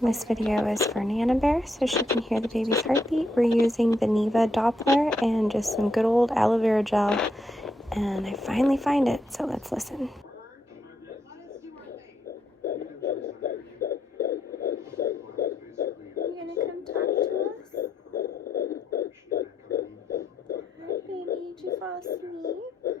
This video is for Nana Bear so she can hear the baby's heartbeat. We're using the Neva Doppler and just some good old aloe vera gel. And I finally find it, so let's listen. You gonna come talk to us? Hi baby, did you fall asleep?